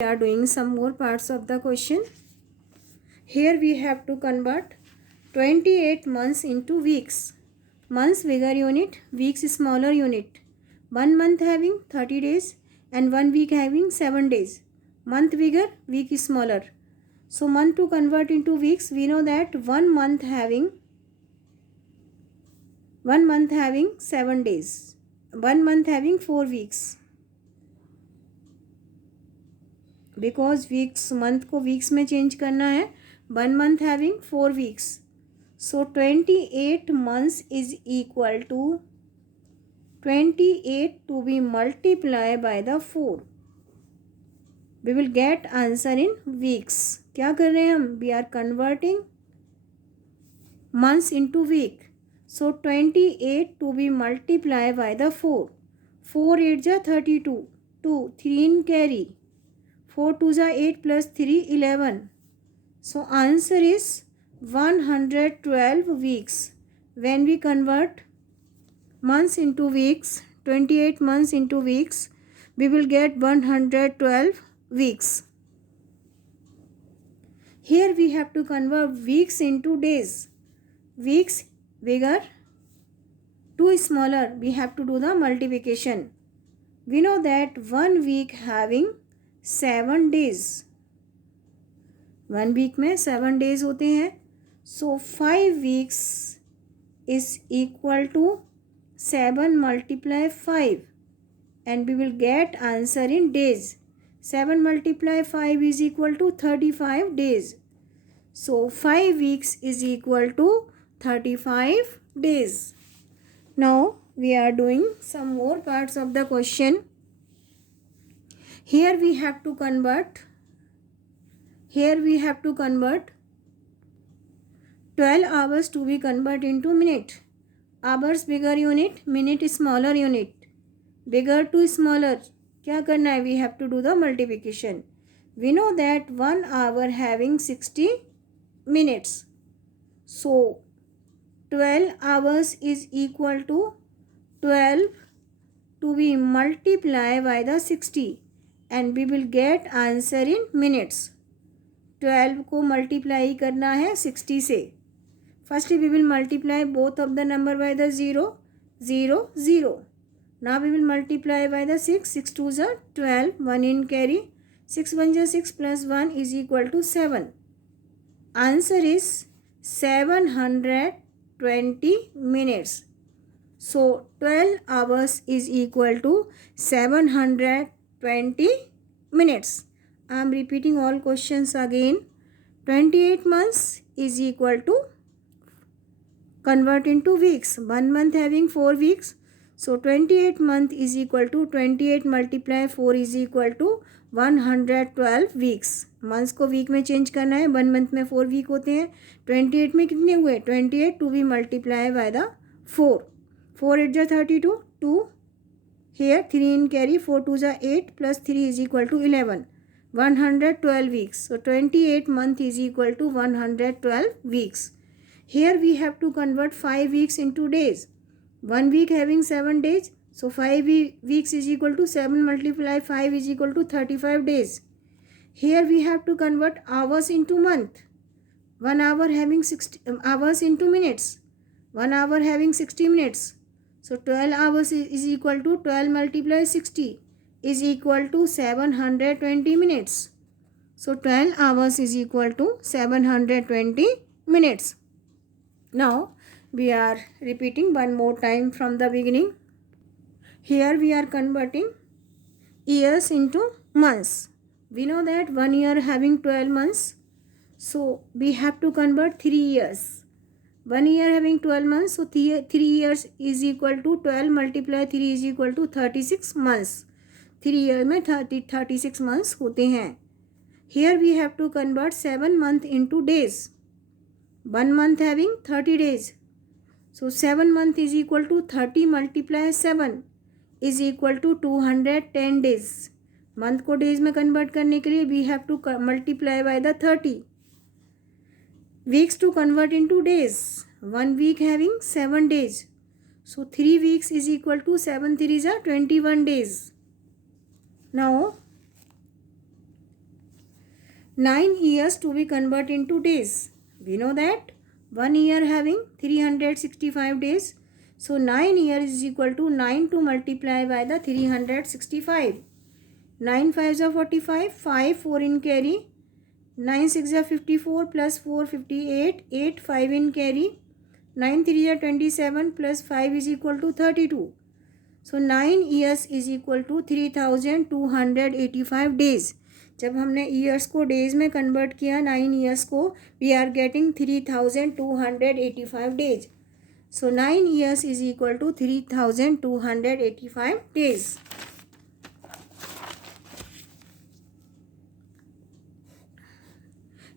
We are doing some more parts of the question. Here we have to convert 28 months into weeks. Months bigger unit, weeks smaller unit. 1 month having 30 days and 1 week having 7 days. Month bigger, week is smaller. So month to convert into weeks, we know that 1 month having 7 days. 1 month having 4 weeks. Because weeks month को weeks में change करना है. 1 month having 4 weeks. So 28 months is equal to 28 to be multiply by the 4. We will get answer in weeks. क्या कर रहे हैं हम? We are converting months into week. So 28 to be multiply by the 4. 4 8 जा 32. 2 3 in carry. 4 2 जा 8 plus 3 11. So answer is 112 weeks. When we convert months into weeks, 28 months into weeks, we will get 112 weeks. Here we have to convert weeks into days. Weeks bigger, 2 smaller. We have to do the multiplication. We know that 1 week having 7 days. 1 week में 7 days होते हैं. So 5 weeks is equal to 7 multiply 5 and we will get answer in days. 7 multiply 5 is equal to 35 days. So 5 weeks is equal to 35 days. Now we are doing some more parts of the question. Here we have to convert 12 hours to be converted into minute. Hours bigger unit, minute smaller unit. Bigger to smaller. क्या करना है? We have to do the multiplication. We know that 1 hour having 60 minutes. So 12 hours is equal to 12 to be multiplied by the 60. And we will get answer in minutes. 12 को multiply करना है 60 से. Firstly we will multiply both of the number by the 0 0 0. Now we will multiply by the 6. 6 2 जा 12. 1 in carry. 6 1 जा 6 plus 1 is equal to 7. Answer is 720 minutes. So 12 hours is equal to 720 minutes. I am repeating all questions again. 28 months is equal to convert into weeks. 1 month having 4 weeks. So 28 month is equal to 28 multiply 4 is equal to 112 weeks. Months को week में change करना है. 1 month में 4 week होते हैं. 28 में कितने हुए? 28 to be multiply by the 4. 4 8 जा 32. 2 here 3 in carry. 4 2 जा 8 plus 3 is equal to 11. 112 weeks. So 28 month is equal to 112 weeks. Here we have to convert 5 weeks into days. 1 week having 7 days. So 5 weeks is equal to 7 multiply 5 is equal to 35 days. Here we have to convert hours into month. 1 hour having 60 hours into minutes. 1 hour having 60 minutes. So 12 hours is equal to 12 multiply 60 is equal to 720 minutes. So 12 hours is equal to 720 minutes. Now we are repeating one more time from the beginning. Here we are converting years into months. We know that 1 year having 12 months. So we have to convert 3 years. 1 year having 12 months. So 3 years is equal to 12 multiply 3 is equal to 36 months. 3 year में 36 months होते हैं. Here we have to convert 7 month into days. 1 month having 30 days. So 7 month is equal to 30 multiply 7 is equal to 210 days. Month को days में convert करने के लिए we have to multiply by the 30. Weeks to convert into days. 1 week having 7 days. So 3 weeks is equal to 7 3s are 21 days. Now 9 years to be converted into days. We know that 1 year having 365 days. So 9 years is equal to 9 to multiply by the 365. 9 5s are 45, 5 4 in carry, 9 6 are 54 plus 4 58, 8 5 in carry, 9 3 are 27 plus 5 is equal to 32. So 9 years is equal to 3285 days. जब हमने years को days में convert किया 9 years को, we are getting 3285 days. So 9 years is equal to 3285 days.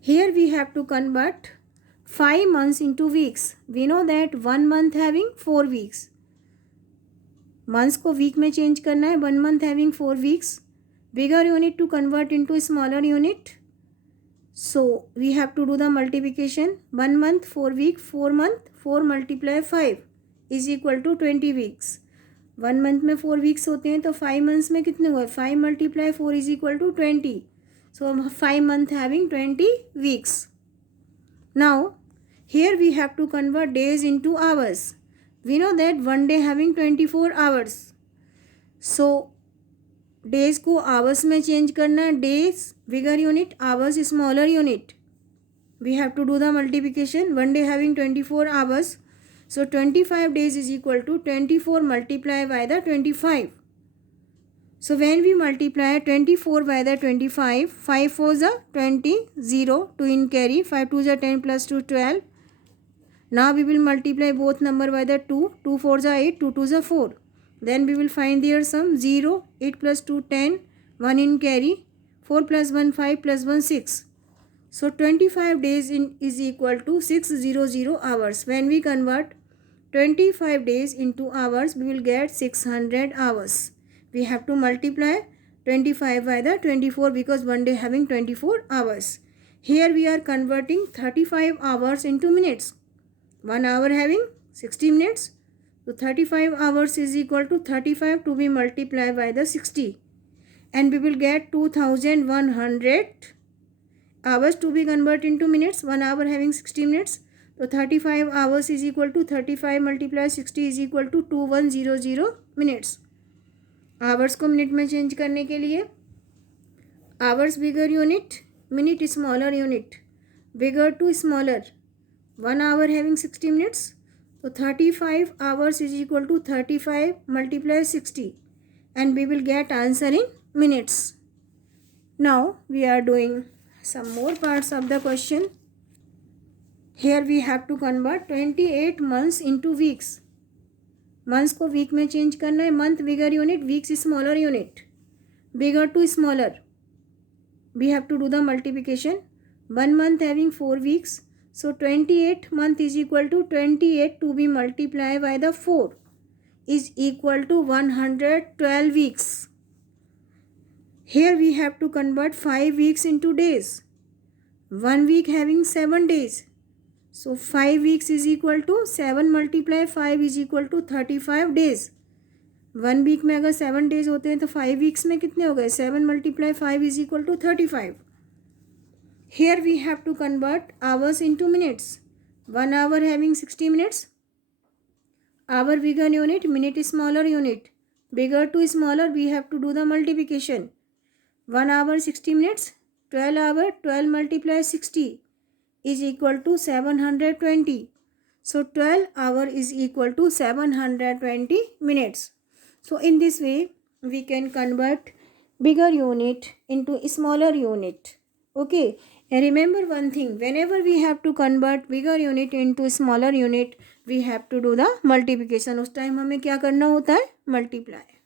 Here we have to convert 5 months into weeks. We know that 1 month having 4 weeks. Months को week में change करना है. 1 month having 4 weeks. Bigger unit to convert into smaller unit. So we have to do the multiplication. 1 month 4 week, 4 month 4 multiply 5 is equal to 20 weeks. 1 month में 4 weeks होते हैं तो 5 months में कितने हुए? 5 multiply 4 is equal to 20. So 5 months having 20 weeks. Now here we have to convert days into hours. We know that 1 day having 24 hours. So days को hours में change करना है. Days bigger unit, hours smaller unit. We have to do the multiplication. 1 day having 24 hours. So 25 days is equal to 24 multiplied by the 25. So when we multiply 24 by the 25, 5 4s are 20, 0, 2 in carry, 5 2s are 10 plus 2 12. Now we will multiply both number by the 2, 2 4s are 8, 2 2s are 4. Then we will find their sum 0, 8 plus 2 10, 1 in carry, 4 plus 1 5 plus 1 6. So 25 days is equal to 600 hours. When we convert 25 days into hours, we will get 600 hours. We have to multiply 25 by the 24 because 1 day having 24 hours. Here we are converting 35 hours into minutes. 1 hour having 60 minutes. So 35 hours is equal to 35 to be multiplied by the 60. And we will get 2100 hours to be converted into minutes. 1 hour having 60 minutes. So 35 hours is equal to 35 multiplied 60 is equal to 2100 minutes. Hours को minute में change करने के लिए hours bigger unit, minute smaller unit, bigger to smaller. 1 hour having 60 minutes. तो 35 hours is equal to 35 multiply 60 and we will get answer in minutes. Now we are doing some more parts of the question. Here we have to convert 28 months into weeks. Months को week में change करना है. Month bigger unit, weeks smaller unit, bigger to smaller. We have to do the multiplication. 1 month having 4 weeks. So 28 month is equal to 28 to be multiply by the 4 is equal to 112 weeks. Here we have to convert 5 weeks into days. 1 week having 7 days. So 5 weeks is equal to 7 multiply 5 is equal to 35 days. 1 week में अगर 7 days होते हैं तो 5 weeks में कितने हो गए? 7 multiply 5 is equal to 35. Here we have to convert hours into minutes. 1 hour having 60 minutes. Hour bigger unit, minute smaller unit. Bigger to smaller, we have to do the multiplication. 1 hour 60 minutes. 12 hour 12 multiply 60 is equal to 720. So 12 hour is equal to 720 minutes. So in this way we can convert bigger unit into smaller unit. Okay, and remember one thing, whenever we have to convert bigger unit into smaller unit, we have to do the multiplication. उस time हमें क्या करना होता है? Multiply.